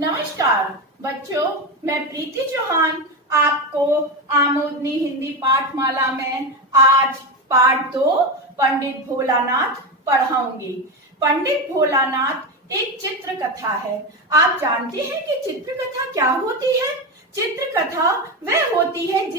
नमस्कार बच्चों, मैं प्रीति चौहान आपको आमोदनी हिंदी पाठमाला में आज पाठ 2 पंडित भोलानाथ पढ़ाऊंगी। पंडित भोलानाथ एक चित्र कथा है। आप जानते हैं कि चित्र कथा क्या होती है? चित्र कथा वह होती है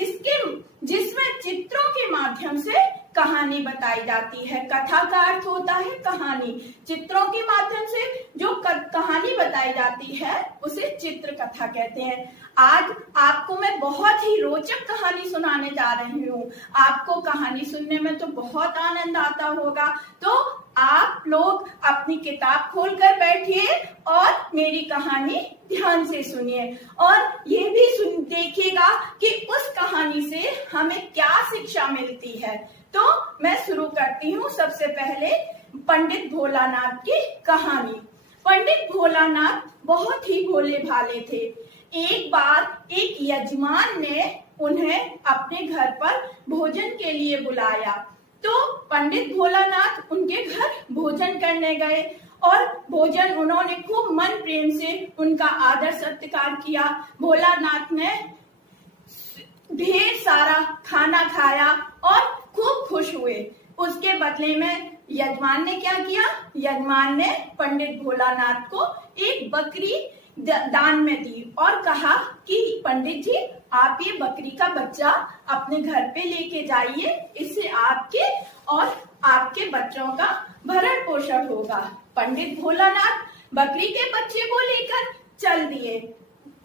जिसमें चित्रों के माध्यम से कहानी बताई जाती है। कथा का अर्थ होता है कहानी। चित्रों के माध्यम से जो कहानी बताई जाती है उसे चित्र कथा कहते हैं। आज आपको मैं बहुत ही रोचक कहानी सुनाने जा रही हूँ। आपको कहानी सुनने में तो बहुत आनंद आता होगा, तो आप लोग अपनी किताब खोलकर बैठिए और मेरी कहानी ध्यान से सुनिए और ये भी देखिएगा कि उस कहानी से हमें क्या शिक्षा मिलती है। तो मैं शुरू करती हूँ। सबसे पहले पंडित भोलानाथ की कहानी। पंडित भोलानाथ बहुत ही भोले भाले थे। एक बार एक यजमान ने उन्हें अपने घर पर भोजन के लिए बुलाया, तो पंडित भोलानाथ उनके घर भोजन करने गए और भोजन उन्होंने खूब मन प्रेम से उनका आदर सत्कार किया। भोलानाथ ने ढेर सारा खाना खाया और खूब खुश हुए। उसके बदले में यजमान ने क्या किया? यजमान ने पंडित भोलानाथ को एक बकरी दान में दी और कहा कि पंडित जी, आप ये बकरी का बच्चा अपने घर पे लेके जाइए, इससे आपके और आपके बच्चों का भरण पोषण होगा। पंडित भोलानाथ बकरी के बच्चे को लेकर चल दिए।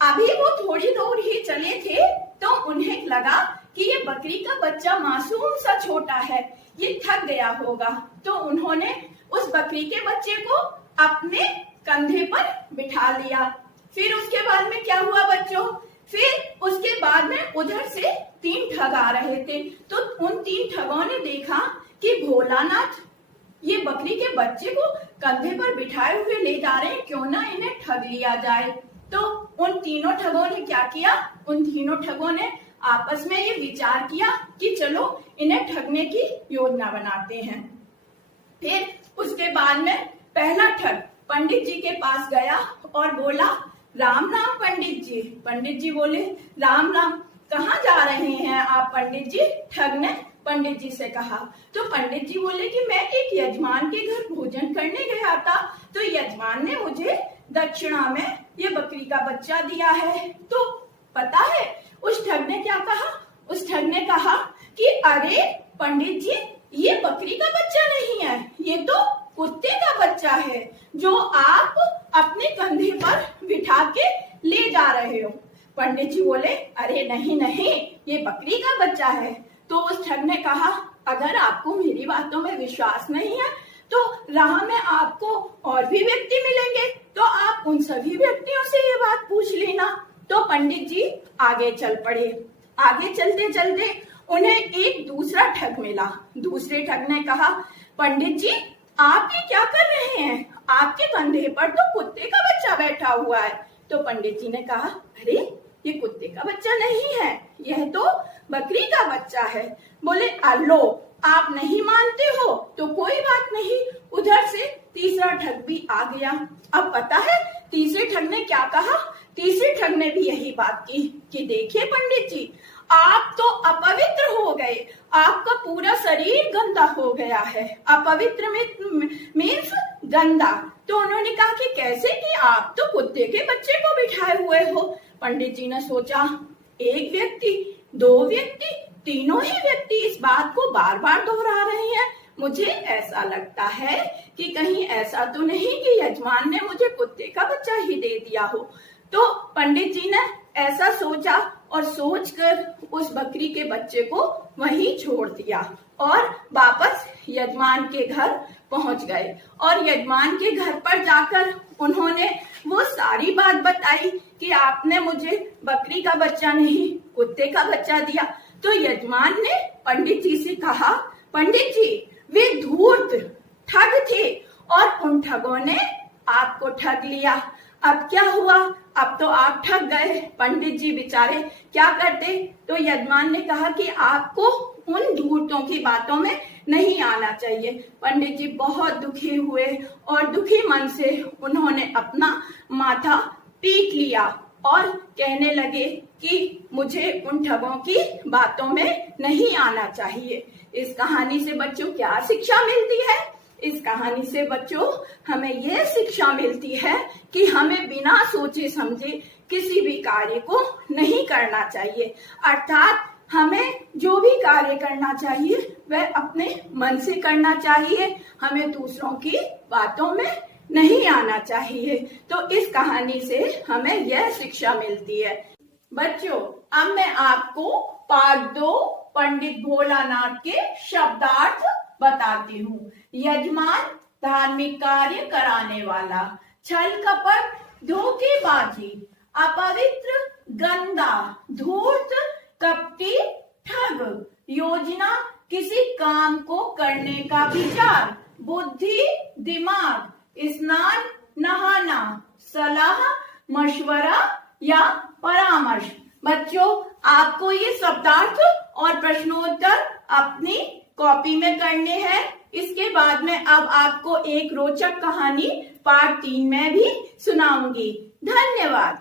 अभी वो थोड़ी दूर ही चले थे तो उन्हें लगा कि ये बकरी का बच्चा मासूम सा छोटा है, ये थक गया होगा। तो उन्होंने उस बकरी के बच्चे को अपने कंधे पर बिठा लिया। फिर उसके बाद में क्या हुआ बच्चों? फिर उसके बाद में उधर से 3 ठग आ रहे थे। तो उन 3 ठगों ने देखा कि भोलानाथ ये बकरी के बच्चे को कंधे पर बिठाए हुए ले जा रहे हैं, क्यों ना इन्हें ठग लिया जाए। तो उन तीनों ठगों ने क्या किया? उन तीनों ठगों ने आपस में ये विचार किया कि चलो इन्हें ठगने की योजना बनाते हैं। फिर उसके बाद में पहला ठग पंडित जी के पास गया और बोला, राम राम पंडित जी। पंडित जी बोले, राम राम, कहाँ जा रहे हैं आप पंडित जी? ठग ने पंडित जी से कहा। तो पंडित जी बोले कि मैं एक यजमान के घर भोजन करने गया था, तो यजमान ने मुझे दक्षिणा में ये बकरी का बच्चा दिया है। तो पता है उस ठग ने क्या कहा? उस ठग ने कहा कि अरे पंडित जी, ये बकरी का बच्चा नहीं है, ये तो कुत्ते का बच्चा है जो आप अपने कंधे पर बिठा के ले जा रहे हो। पंडित जी बोले, अरे नहीं नहीं, ये बकरी का बच्चा है। तो उस ठग ने कहा, अगर आपको मेरी बातों में विश्वास नहीं है तो राह में आपको और भी व्यक्ति मिलेंगे, तो आप उन सभी व्यक्तियों से ये बात पूछ लेना। तो पंडित जी आगे चल पड़े। आगे चलते चलते उन्हें एक दूसरा ठग मिला। दूसरे ठग ने कहा, पंडित जी, आप ये क्या कर रहे हैं? आपके कंधे पर तो कुत्ते का बच्चा बैठा हुआ है। तो पंडित जी ने कहा, अरे ये कुत्ते का बच्चा नहीं है, यह तो बकरी का बच्चा है। बोले, लो आप नहीं मानते हो तो कोई बात नहीं। उधर से तीसरा ठग भी आ गया। अब पता है तीसरे ठग ने क्या कहा? तीसरे ठग ने भी यही बात की कि देखिए पंडित जी, आप तो अपवित्र हो गए, आपका पूरा शरीर गंदा हो गया है। अपवित्र मीन्स गंदा। तो उन्होंने कहा कि कैसे? कि आप तो कुत्ते के बच्चे को बिठाए हुए हो। पंडित जी ने सोचा, एक व्यक्ति, 2 व्यक्ति, तीनों ही व्यक्ति इस बात को बार बार दोहरा रहे हैं। मुझे ऐसा लगता है कि कहीं ऐसा तो नहीं कि यजमान ने मुझे कुत्ते का बच्चा ही दे दिया हो। तो पंडित जी ने ऐसा सोचा और सोचकर उस बकरी के बच्चे को वहीं छोड़ दिया और वापस यजमान के घर पहुंच गए। और यजमान के घर पर जाकर उन्होंने वो सारी बात बताई कि आपने मुझे बकरी का बच्चा नहीं, कुत्ते का बच्चा दिया। तो यजमान ने पंडित जी से कहा, पंडित जी, वे धूर्त ठग थे और उन ठगों ने आपको ठग लिया। अब क्या हुआ? अब तो आप ठग गए। पंडित जी बेचारे क्या करते? तो यजमान ने कहा कि आपको उन धूर्तों की बातों में नहीं आना चाहिए। पंडित जी बहुत दुखी हुए और दुखी मन से उन्होंने अपना माथा पीट लिया और कहने लगे कि मुझे उन ठगों की बातों में नहीं आना चाहिए। इस कहानी से बच्चों क्या शिक्षा मिलती है? इस कहानी से बच्चों हमें यह शिक्षा मिलती है कि हमें बिना सोचे समझे किसी भी कार्य को नहीं करना चाहिए। अर्थात हमें जो भी कार्य करना चाहिए वह अपने मन से करना चाहिए, हमें दूसरों की बातों में नहीं आना चाहिए। तो इस कहानी से हमें यह शिक्षा मिलती है। बच्चों, अब मैं आपको पाठ 2 पंडित भोलानाथ के शब्दार्थ बताती हूँ। यजमान, धार्मिक कार्य कराने वाला। छल कपट, धोखेबाजी, अपवित्र, गंदा, धूर्त, कपटी, ठग। योजना, किसी काम को करने का विचार। बुद्धि, दिमाग। स्नान, नहाना। सलाह, मशवरा या परामर्श। बच्चों, आपको ये शब्दार्थ और प्रश्नोत्तर अपनी कॉपी में करने हैं। इसके बाद में अब आपको एक रोचक कहानी पार्ट 3 में भी सुनाऊंगी। धन्यवाद।